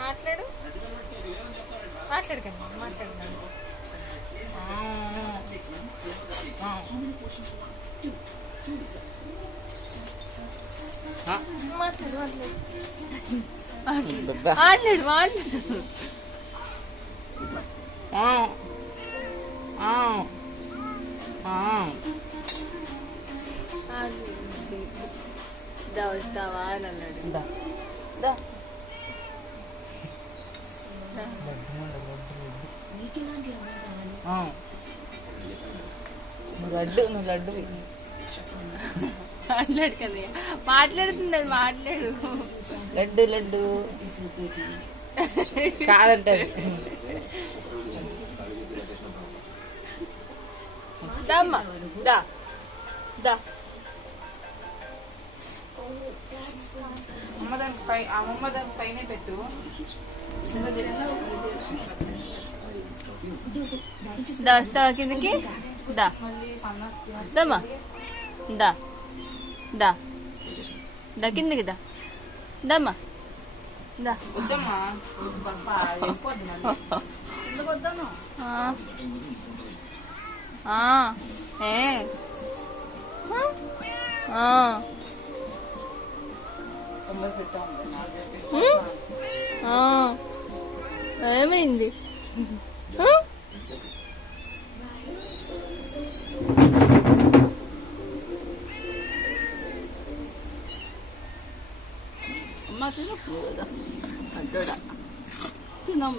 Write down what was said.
మాట్లాడు మాట్లాడకండి మాట్లాడకండి. మాట్లాడు మాట్లాడు మాట్లాడు మాట్లాడు. వస్తావా అని అన్నాడు. లడ్డు నువ్వు లడ్డు మాట్లాడు కదా, మాట్లాడుతుంది అది మాట్లాడు. లడ్డు లడ్డు కాదంటది. దమ్మా దా దా. అమ్మమ్మ దాని పైన పెట్టు. దా వస్తావా కిందకి? దా దమ్మా దా దా దా కిందకి దా దమ్మా దా. వద్దమ్మా ఎందుకు వద్దాను? ఏమైంది? అమ్మ తినప్పుడు కదా అంటాడా తినమ్మ.